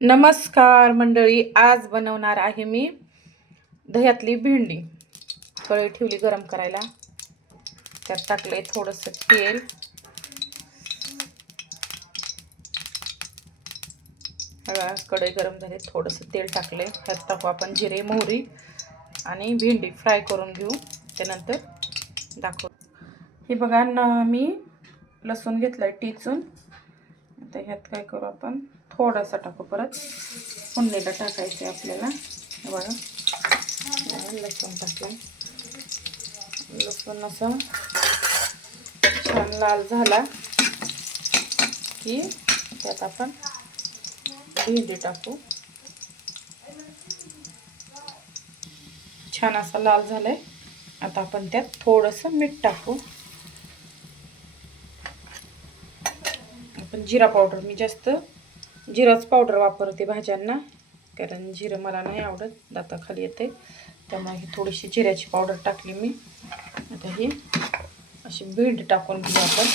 नमस्कार मंडळी आज बनवणार आहे मी दह्यातली भेंडी. कढई ठेवली गरम करायला. त्यात टाकले थोडंसं तेल. बघा, कढई गरम झाली थोडंसं तेल टाकले त्यात टाकू आपण जिरे मोहरी आणि भेंडी फ्राय करून घेऊ. त्यानंतर दाखवू. हे बघा न मी लसूण घेतलं टिचून. आता ह्यात काय करू आपण? थोडासा टाकू परत. फोडणीला आहे आपल्याला. बघा. लसूण टाकलं. लसूण असं छान लाल झाला की त्यात आपण भेंडी टाकू. छान असा लाल झालाय. आता आपण त्यात थोडंसं मीठ टाकू. आपण जिरा पावडर मी जास्त जिराच पावडर वापरते भाज्यांना. कारण जिरं मला नाही आवडत दाताखाली येते. त्यामुळे ही थोडीशी जिऱ्याची पावडर टाकली मी. आता ही अशी बीड टाकून घेऊ आपण.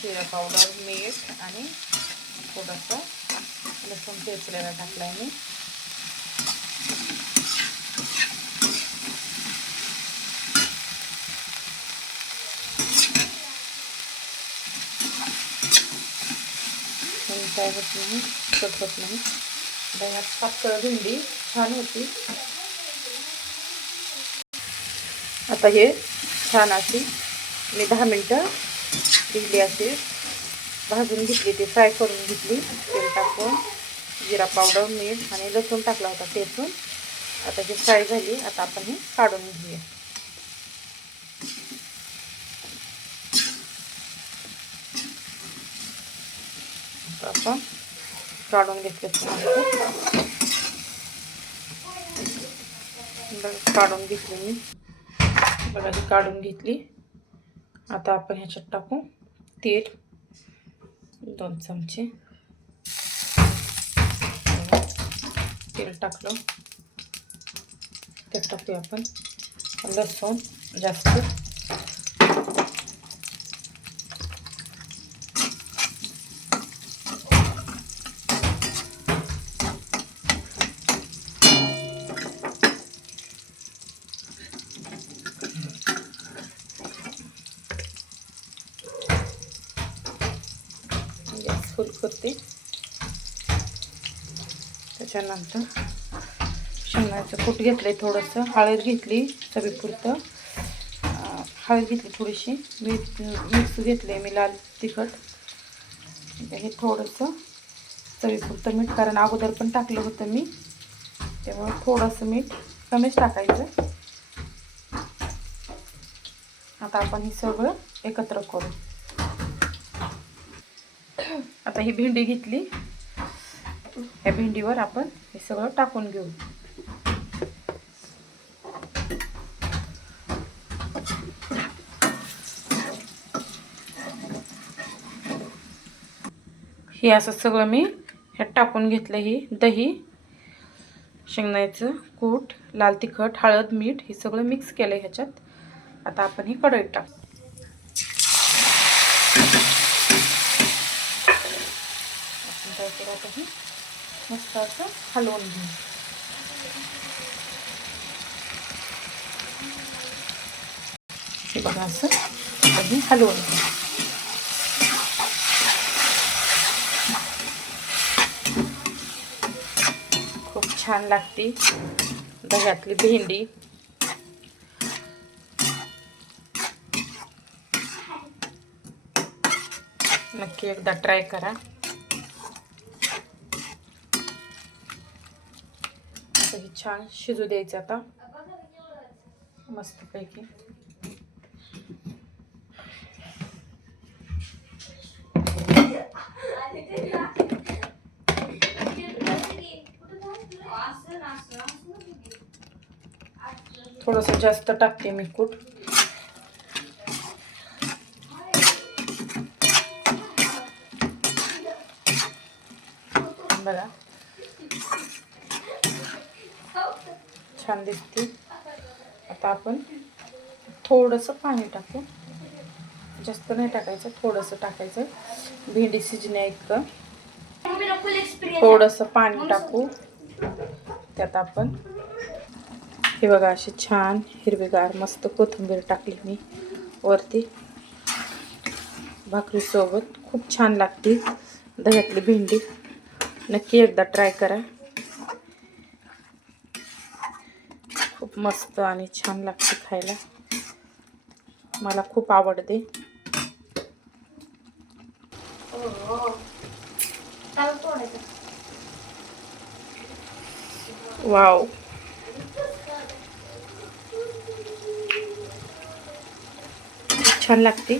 जिरा पावडर मीठ आणि थोडंसं लसूण ठेचलेला टाकला आहे मी काय होत नाही कट नाही दह्यात पातळ भेंडी छान होती. आता हे छान अशी मी दहा मिनटं दिली अशी भाजून घेतली ती फ्राय करून घेतली. तेल टाकून जिरा पावडर मीठ आणि लसूण टाकला होता ठेचून. आता ही फ्राय झाली. आता आपण हे काढून घेऊया. आपण काढून घेतले काढून घेतली मी. बघा काढून घेतली. आता आपण ह्याच्यात टाकू. तेल दोन चमचे तेल टाकलं त्यात टाकूया आपण लसूण जास्त गॅस फुल करते त्याच्यानंतर शेंगण्याचं कूट घेतलं आहे थोडंसं. हळद घेतली चवीपुरतं. हळद घेतली थोडीशी. मीठ मिक्स घेतले मी लाल तिखट. म्हणजे हे थोडंसं चवीपुरतं मीठ कारण अगोदर पण टाकलं होतं मी. त्यामुळे थोडंसं मीठ कमीच टाकायचं. आता आपण हे सगळं एकत्र करू. आता ही भेंडी घेतली. ह्या भेंडीवर आपण हे सगळं टाकून घेऊ. हे असं सगळं मी ह्यात टाकून घेतलं ही दही शेंगदाण्याचं कूट लाल तिखट हळद मीठ हे सगळं मिक्स केलं ह्याच्यात. आता आपण ही कढईत टाकू. आपण काय करू आता हे। मस्त असं हलवून घेऊ हे बघा असं आधी हलवून घेऊ खूप छान लागते दह्यातली भेंडी। नक्की एकदा ट्राय करा। ही छान शिजू द्यायचं आता. मस्तपैकी थोडंसं जास्त टाकते मी कूट. बघा. छान दिसते. आता आपण थोडंसं पाणी टाकू. जास्त नाही टाकायचं थोडंसं टाकायचं. भेंडी शिजण्या इतकं. थोडंसं पाणी टाकू. त्यात आपण हे बघा असे छान हिरवीगार मस्त कोथिंबीर टाकली मी वरती. भाकरीसोबत खूप छान लागते दह्यातली भेंडी. नक्की एकदा ट्राय करा. मस्त आणि छान लागते खायला. मला खूप आवडते. वाव. छान लागते.